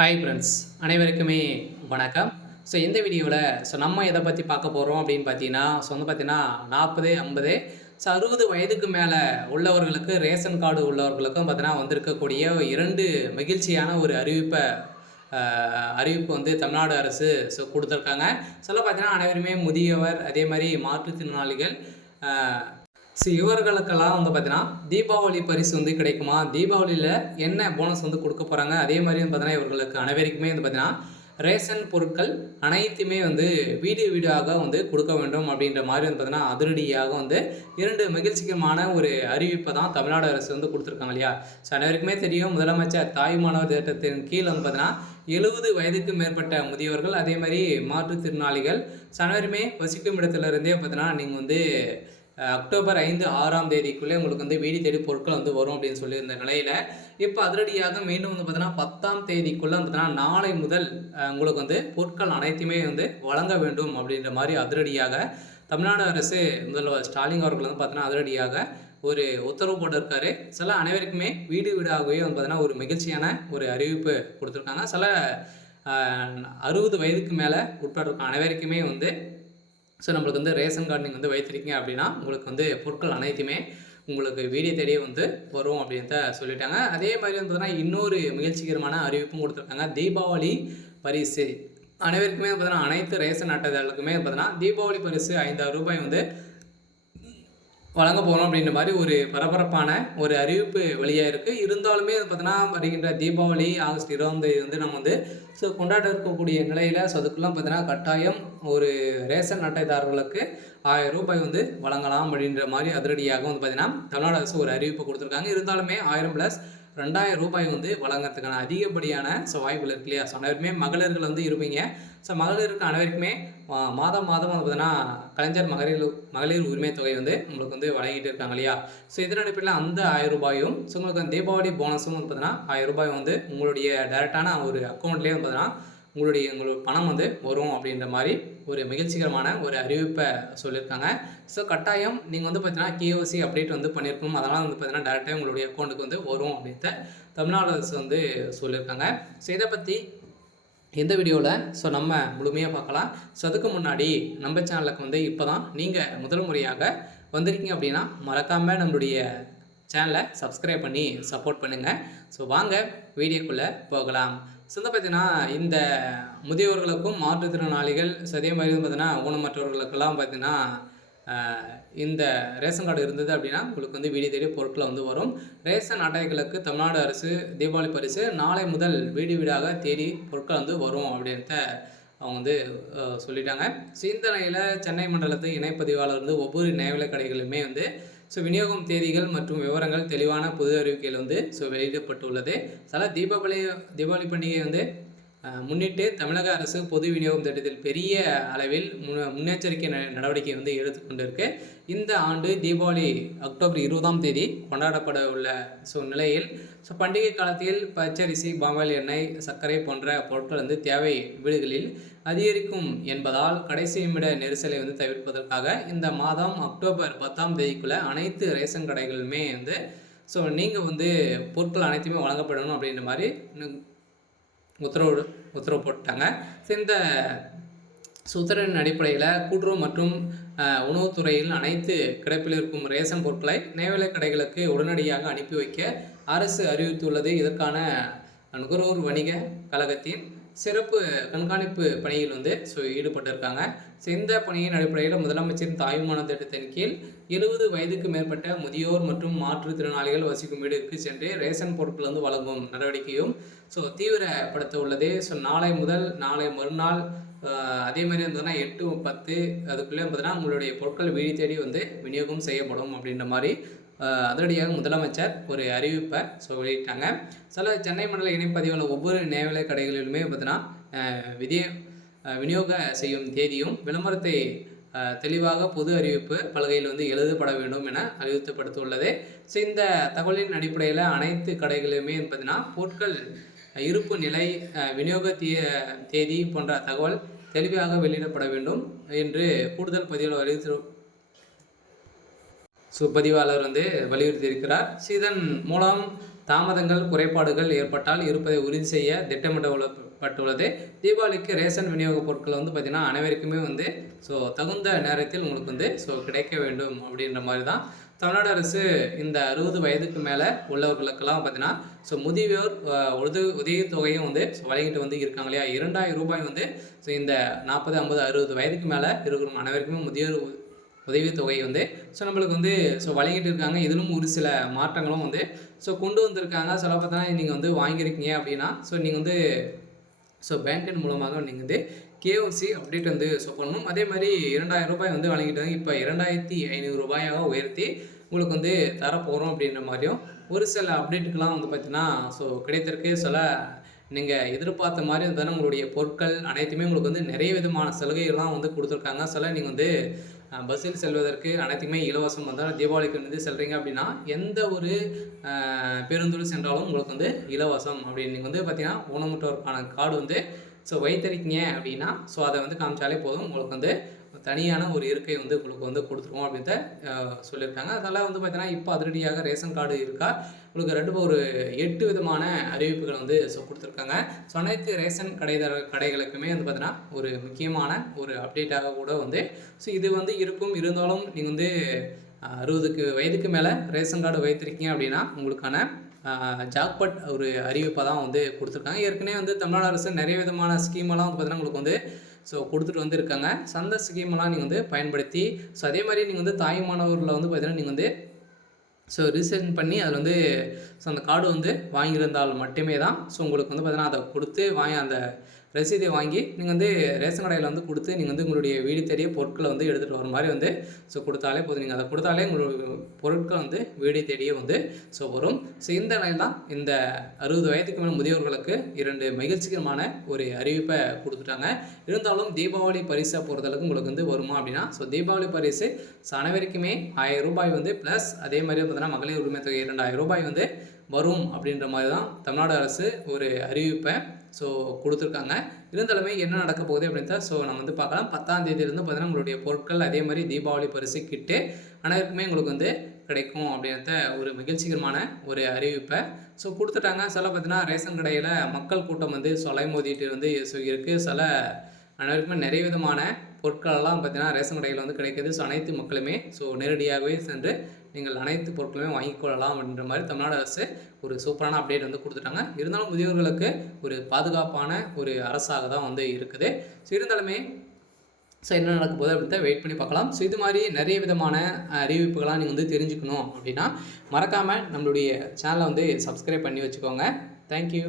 Hi friends, அனைவருக்குமே வணக்கம். இந்த வீடியோவில் நம்ம எதை பற்றி பார்க்க போகிறோம் அப்படின்னு பார்த்தீங்கன்னா, வந்து பார்த்தீங்கன்னா 40, 50 60 வயதுக்கு மேலே உள்ளவர்களுக்கு ரேஷன் கார்டு உள்ளவர்களுக்கும் பார்த்தீங்கன்னா வந்திருக்கக்கூடிய 2 மகிழ்ச்சியான ஒரு அறிவிப்பு வந்து தமிழ்நாடு அரசு கொடுத்துருக்காங்க. பார்த்தீங்கன்னா அனைவருமே முதியவர், அதே மாதிரி மாற்றுத்திறனாளிகள், இவர்களுக்கெல்லாம் வந்து பார்த்தீங்கன்னா தீபாவளி பரிசு வந்து கிடைக்குமா? தீபாவளியில் என்ன போனஸ் வந்து கொடுக்க போகிறாங்க? அதே மாதிரி வந்து பார்த்தீங்கன்னா இவர்களுக்கு அனைவருக்குமே வந்து பார்த்தீங்கன்னா ரேஷன் பொருட்கள் அனைத்துமே வந்து வீடு வீடாக வந்து கொடுக்க வேண்டும் அப்படின்ற மாதிரி வந்து பார்த்தீங்கன்னா அதிரடியாக வந்து 2 மகிழ்ச்சிகரமான ஒரு அறிவிப்பை தான் தமிழ்நாடு அரசு வந்து கொடுத்துருக்காங்க இல்லையா? அனைவருக்குமே தெரியும், முதலமைச்சர் தாய் மாணவர் திட்டத்தின் கீழ் வந்து பார்த்தீங்கன்னா 70 வயதுக்கு மேற்பட்ட முதியவர்கள், அதே மாதிரி மாற்றுத்திறனாளிகள் அனைவருமே வசிக்கும் இடத்துலேருந்தே பார்த்தீங்கன்னா நீங்கள் வந்து அக்டோபர் 5, 6ஆம் தேதிக்குள்ளே உங்களுக்கு வந்து வீடு தேடி பொருட்கள் வந்து வரும் அப்படின்னு சொல்லியிருந்த நிலையில் இப்போ அதிரடியாக மீண்டும் வந்து பார்த்தீங்கன்னா 10ஆம் தேதிக்குள்ளே பார்த்தீங்கன்னா நாளை முதல் உங்களுக்கு வந்து பொருட்கள் அனைத்துமே வந்து வழங்க வேண்டும் அப்படின்ற மாதிரி அதிரடியாக தமிழ்நாடு அரசு முதல்வர் ஸ்டாலின் அவர்கள் வந்து பார்த்தீங்கன்னா அதிரடியாக ஒரு உத்தரவு போட்டிருக்காரு. அனைவருக்குமே வீடு வீடாகவே வந்து பார்த்தீங்கன்னா ஒரு மகிழ்ச்சியான ஒரு அறிவிப்பு கொடுத்துருக்காங்க. 60 வயதுக்கு மேலே உட்பட்டிருக்க அனைவருக்குமே வந்து நம்மளுக்கு வந்து ரேஷன் கார்டு நீங்கள் வந்து வைத்திருக்கீங்க அப்படின்னா உங்களுக்கு வந்து பொருட்கள் அனைத்துமே உங்களுக்கு வீடியோ தேடியே வந்து வரும் அப்படின்றத சொல்லிட்டாங்க. அதே மாதிரி வந்து பார்த்தீங்கன்னா இன்னொரு மகிழ்ச்சிகரமான அறிவிப்பும் கொடுத்துருக்காங்க. தீபாவளி பரிசு அனைவருக்குமே பார்த்தீங்கன்னா அனைத்து ரேஷன் அட்டைதாரர்களுக்குமே பார்த்தீங்கன்னா தீபாவளி பரிசு ரூ. 5,000 வந்து வழங்க போகிறோம் அப்படின்ற மாதிரி ஒரு பரபரப்பான ஒரு அறிவிப்பு வெளியாக இருக்குது. இருந்தாலுமே பார்த்தீங்கன்னா வருகின்ற தீபாவளி ஆகஸ்ட் 20 வந்து நம்ம வந்து கொண்டாட இருக்கக்கூடிய நிலையில் அதுக்கெல்லாம் பார்த்தீங்கன்னா கட்டாயம் ஒரு ரேஷன் அட்டைதாரர்களுக்கு ரூ. 1000 வந்து வழங்கலாம் அப்படின்ற மாதிரி அதிரடியாக வந்து பார்த்தீங்கன்னா தமிழ்நாடு அரசு ஒரு அறிவிப்பு கொடுத்துருக்காங்க. இருந்தாலுமே 1000 + ரூ. 2,000 வந்து வழங்குறதுக்கான அதிகப்படியான வாய்ப்புகள் இருக்கு இல்லையா? அனைவருமே மகளிர்கள் வந்து இருப்பீங்க. மகளிருக்கு அனைவருக்குமே மாதம் வந்து பார்த்தீங்கன்னா கலைஞர் மகளிர் உரிமை தொகை வந்து உங்களுக்கு வந்து வழங்கிட்டு இருக்காங்க இல்லையா? இதன் அடிப்படையில் அந்த ரூ. 1000 உங்களுக்கு அந்த தீபாவளி போனஸும் வந்து பார்த்தீங்கன்னா ரூ. 1000 வந்து உங்களுடைய டைரெக்டான ஒரு அக்கௌண்ட்லேயே வந்து பார்த்தீங்கன்னா உங்களுடைய பணம் வந்து வரும் அப்படின்ற மாதிரி ஒரு மகிழ்ச்சிகரமான ஒரு அறிவிப்பை சொல்லியிருக்காங்க. கட்டாயம் நீங்கள் வந்து பார்த்தீங்கன்னா கேஒசி அப்டேட் வந்து பண்ணியிருக்கணும். அதனால் வந்து பார்த்தீங்கன்னா டேரெக்டாக உங்களுடைய அக்கௌண்ட்டுக்கு வந்து வரும் அப்படின்ட்டு தமிழ்நாடு அரசு வந்து சொல்லியிருக்காங்க. இதை பற்றி இந்த வீடியோவில் நம்ம முழுமையாக பார்க்கலாம். அதுக்கு முன்னாடி நம்ம சேனலுக்கு வந்து இப்போ தான் நீங்கள் முதல் முறையாக வந்திருக்கீங்க அப்படின்னா மறக்காமல் நம்மளுடைய சேனலை சப்ஸ்கிரைப் பண்ணி சப்போர்ட் பண்ணுங்கள். வாங்க வீடியோக்குள்ளே போகலாம். பார்த்தீங்கன்னா இந்த முதியோர்களுக்கும் மாற்றுத்திறனாளிகள் அதே மாதிரி பார்த்தீங்கன்னா ஊனமற்றவர்களுக்கெல்லாம் பார்த்தீங்கன்னா இந்த ரேஷன் கார்டு இருந்தது அப்படின்னா உங்களுக்கு வந்து வீடு தேடி பொருட்களை வந்து வரும். ரேஷன் அட்டைகளுக்கு தமிழ்நாடு அரசு தீபாவளி பரிசு நாளை முதல் வீடு வீடாக தேடி பொருட்கள் வந்து வரும் அப்படின்ட்டு அவங்க வந்து சொல்லிட்டாங்க. இந்த நிலையில் சென்னை மண்டலத்து இணைப்பதிவாளர் வந்து ஒவ்வொரு நியாயவிலைக் கடைகளுமே வந்து விநியோகம் தேதிகள் மற்றும் விவரங்கள் தெளிவான புது அறிவிக்கையில் வந்து வெளியிடப்பட்டுள்ளது. தீபாவளி பண்டிகை வந்து முன்னிட்டு தமிழக அரசு பொது விநியோகம் திட்டத்தில் பெரிய அளவில் முன்னெச்சரிக்கை நடவடிக்கை வந்து எடுத்துக்கொண்டிருக்கு. இந்த ஆண்டு தீபாவளி அக்டோபர் 20ஆம் தேதி கொண்டாடப்பட உள்ள நிலையில் பண்டிகை காலத்தில் பச்சரிசி, பாமாயில் எண்ணெய், சர்க்கரை போன்ற பொருட்கள் வந்து தேவை வீடுகளில் அதிகரிக்கும் என்பதால் கடைசி நிமிட நெரிசலை வந்து தவிர்ப்பதற்காக இந்த மாதம் அக்டோபர் 10ஆம் தேதிக்குள்ளே அனைத்து ரேஷன் கடைகளுமே வந்து நீங்கள் வந்து பொருட்கள் அனைத்துமே வழங்கப்படணும் அப்படின்ற மாதிரி உத்தரவு போட்டாங்க. இந்த உத்தரவின் அடிப்படையில் கூட்டுறவு மற்றும் உணவுத்துறையில் அனைத்து கிடப்பில் இருக்கும் ரேஷன் பொருட்களை நெய்வேலை கடைகளுக்கு உடனடியாக அனுப்பி வைக்க அரசு அறிவித்துள்ளது. இதற்கான நுகர்வோர் வணிக கழகத்தின் சிறப்பு கண்காணிப்பு பணியில் வந்து ஈடுபட்டிருக்காங்க. இந்த பணியின் அடிப்படையில் முதலமைச்சரின் தாய்மான திட்டத்தின் கீழ் 70 வயதுக்கு மேற்பட்ட முதியோர் மற்றும் மாற்றுத்திறனாளிகள் வசிக்கும் வீடுக்கு சென்று ரேஷன் பொருட்கள் வந்து வழங்கும் நடவடிக்கையும் தீவிரப்படுத்த உள்ளது. நாளை முதல் நாளை மறுநாள் அதே மாதிரி வந்து 8, 10 அதுக்குள்ளே பார்த்தீங்கன்னா உங்களுடைய பொருட்கள் வீடு தேடி வந்து விநியோகம் செய்யப்படும் அப்படின்ற மாதிரி அதிரடியாக முதலமைச்சர் ஒரு அறிவிப்பை வெளியிட்டாங்க. சென்னை மண்டல இணைப்பதிவில் ஒவ்வொரு நியாயவிலை கடைகளிலுமே பார்த்தீங்கன்னா விநியோக செய்யும் தேதியும் விளம்பரத்தை தெளிவாக பொது அறிவிப்பு பலகையில் வந்து எழுதப்பட வேண்டும் என அறிவுறுத்தப்பட்டுள்ளது. இந்த தகவலின் அடிப்படையில் அனைத்து கடைகளிலுமே பார்த்தீங்கன்னா பொருட்கள் இருப்பு நிலை, விநியோக தேதி போன்ற தகவல் தெளிவாக வெளியிடப்பட வேண்டும் என்று கூடுதல் பதிவாளர் வந்து வலியுறுத்தியிருக்கிறார். இதன் மூலம் தாமதங்கள் குறைபாடுகள் ஏற்பட்டால் இருப்பதை உறுதி செய்ய திட்டமிடப்பட்டுள்ளது. தீபாவளிக்கு ரேஷன் விநியோக பொருட்கள் வந்து பார்த்திங்கன்னா அனைவருக்குமே வந்து ஸோ தகுந்த நேரத்தில் உங்களுக்கு வந்து ஸோ கிடைக்க வேண்டும் அப்படின்ற மாதிரி தான் தமிழ்நாடு அரசு இந்த 60 வயதுக்கு மேலே உள்ளவர்களுக்கெல்லாம் பார்த்தீங்கன்னா ஸோ முதியோர் உதவித்தொகையும் வந்து வழங்கிட்டு வந்து இருக்காங்க இல்லையா. 2000 ரூபாய் வந்து ஸோ இந்த 40, 50, 60 வயதுக்கு மேலே இருக்கிற அனைவருக்குமே முதியோர் உதவித்தொகை வந்து ஸோ நம்மளுக்கு வந்து ஸோ வழங்கிட்டு இருக்காங்க. இதிலும் ஒரு சில மாற்றங்களும் வந்து ஸோ கொண்டு வந்திருக்காங்க. சொல்ல பார்த்தா நீங்கள் வந்து வாங்கியிருக்கீங்க அப்படின்னா ஸோ நீங்கள் வந்து ஸோ பேங்கின் மூலமாக நீங்கள் வந்து கேஒசி அப்டேட் வந்து ஸோ பண்ணணும். அதே மாதிரி 2000 ரூபாய் வந்து வழங்கிட்டாங்க. இப்போ 2500 ரூபாயாக உயர்த்தி உங்களுக்கு வந்து தரப்போகிறோம் அப்படின்ற மாதிரியும் ஒரு சில அப்டேட்டுக்கெலாம் வந்து பார்த்திங்கன்னா ஸோ கிடைத்திருக்கு. சில நீங்கள் எதிர்பார்த்த மாதிரி இருந்தாலும் உங்களுடைய பொருட்கள் அனைத்துமே உங்களுக்கு வந்து நிறைய விதமான சலுகைகள்லாம் வந்து கொடுத்துருக்காங்க. சில நீங்கள் வந்து பஸ்ஸில் செல்வதற்கு அனைத்துமே இலவசம் வந்தால் தீபாவளிக்கு வந்து செல்கிறீங்க அப்படின்னா எந்த ஒரு பேருந்தில் சென்றாலும் உங்களுக்கு வந்து இலவசம் அப்படின்னு நீங்கள் வந்து பார்த்திங்கன்னா ஊனமுற்றோருக்கான கார்டு வந்து ஸோ வைத்திருக்கீங்க அப்படின்னா ஸோ அதை வந்து காமிச்சாலே போதும் உங்களுக்கு வந்து தனியான ஒரு இருக்கை வந்து உங்களுக்கு வந்து கொடுத்துருவோம் அப்படின்ட்டு சொல்லியிருக்காங்க. அதெல்லாம் வந்து பார்த்தீங்கன்னா இப்போ அதிரடியாக ரேஷன் கார்டு இருக்கா உங்களுக்கு ஒரு 8 விதமான அறிவிப்புகள் வந்து ஸோ கொடுத்துருக்காங்க. ஸோ அனைத்து ரேஷன் கடைகளுக்குமே வந்து பார்த்தீங்கன்னா ஒரு முக்கியமான ஒரு அப்டேட்டாக கூட வந்து ஸோ இது வந்து இருந்தாலும் நீங்கள் வந்து 60 வயதுக்கு மேலே ரேஷன் கார்டு வைத்திருக்கீங்க அப்படின்னா உங்களுக்கான ஜாக்பாட் ஒரு அறிவிப்பை தான் வந்து கொடுத்துருக்காங்க. ஏற்கனவே வந்து தமிழ்நாடு அரசு நிறைய விதமான ஸ்கீமெல்லாம் வந்து பார்த்தீங்கன்னா உங்களுக்கு வந்து ஸோ கொடுத்துட்டு வந்து இருக்காங்க. அந்த ஸ்கீமெல்லாம் நீங்கள் வந்து பயன்படுத்தி ஸோ அதே மாதிரி நீங்கள் வந்து தாய்மானவர்களில் வந்து பார்த்தீங்கன்னா நீங்கள் வந்து ஸோ ரிசைன் பண்ணி அதில் வந்து ஸோ அந்த கார்டு வந்து வாங்கியிருந்தால் மட்டுமே தான் ஸோ உங்களுக்கு வந்து பார்த்தீங்கன்னா அதை கொடுத்து அந்த ரசீதை வாங்கி நீங்கள் வந்து ரேஷன் கடையில் வந்து கொடுத்து நீங்கள் வந்து உங்களுடைய வீடு தேடிய பொருட்களை வந்து எடுத்துகிட்டு வர மாதிரி வந்து ஸோ கொடுத்தாலே போதும். நீங்கள் அதை கொடுத்தாலே உங்களுடைய பொருட்கள் வந்து வீடு தேடியே வந்து ஸோ வரும். ஸோ இந்த நிலையில் தான் இந்த 60 வயதுக்கு மேலே முதியோர்களுக்கு 2 மகிழ்ச்சிகரமான ஒரு அறிவிப்பை கொடுத்துட்டாங்க. இருந்தாலும் தீபாவளி பரிசை பொறுத்தளவுக்கு உங்களுக்கு வந்து வருமா அப்படின்னா ஸோ தீபாவளி பரிசு ஸோ அனைவருக்குமே 1000 ரூபாய் வந்து ப்ளஸ் அதே மாதிரி பார்த்தீங்கன்னா மகளிர் உரிமை தொகை 2000 ரூபாய் வந்து வரும் அப்படின்ற மாதிரி தான் தமிழ்நாடு அரசு ஒரு அறிவிப்பை ஸோ கொடுத்துருக்காங்க. இருந்தாலுமே என்ன நடக்க போகுது அப்படின்ட்டு ஸோ நம்ம வந்து பார்க்கலாம். 10ஆம் தேதியிலேருந்து பார்த்தீங்கன்னா உங்களுடைய பொருட்கள் அதே மாதிரி தீபாவளி பரிசு கிட்டு அனைவருக்குமே உங்களுக்கு வந்து கிடைக்கும் அப்படின்ற ஒரு மகிழ்ச்சிகரமான ஒரு அறிவிப்பை ஸோ கொடுத்துட்டாங்க. சில பார்த்தீங்கன்னா ரேஷன் கடையில் மக்கள் கூட்டம் வந்து சொலைமோதிட்டு வந்து ஸோ இருக்குது. சில அனைவருக்குமே நிறைய விதமான பொருட்களெல்லாம் பார்த்தீங்கன்னா ரேஷன் கடையில் வந்து கிடைக்கிது. ஸோ அனைத்து மக்களுமே ஸோ நேரடியாகவே சென்று நீங்கள் அனைத்து பொருட்களுமே வாங்கிக்கொள்ளலாம் அப்படின்ற மாதிரி தமிழ்நாடு அரசு ஒரு சூப்பரான அப்டேட் வந்து கொடுத்துட்டாங்க. இருந்தாலும் முதியோர்களுக்கு ஒரு பாதுகாப்பான ஒரு அரசாக தான் வந்து இருக்குது. ஸோ இருந்தாலுமே ஸோ என்ன நடக்க போகுது அப்படின்ட்டு வெயிட் பண்ணி பார்க்கலாம். ஸோ இது மாதிரி நிறைய விதமான அறிவிப்புகளாக நீங்கள் வந்து தெரிஞ்சுக்கணும் அப்படின்னா மறக்காமல் நம்மளுடைய சேனலை வந்து சப்ஸ்கிரைப் பண்ணி வச்சுக்கோங்க. தேங்க்யூ.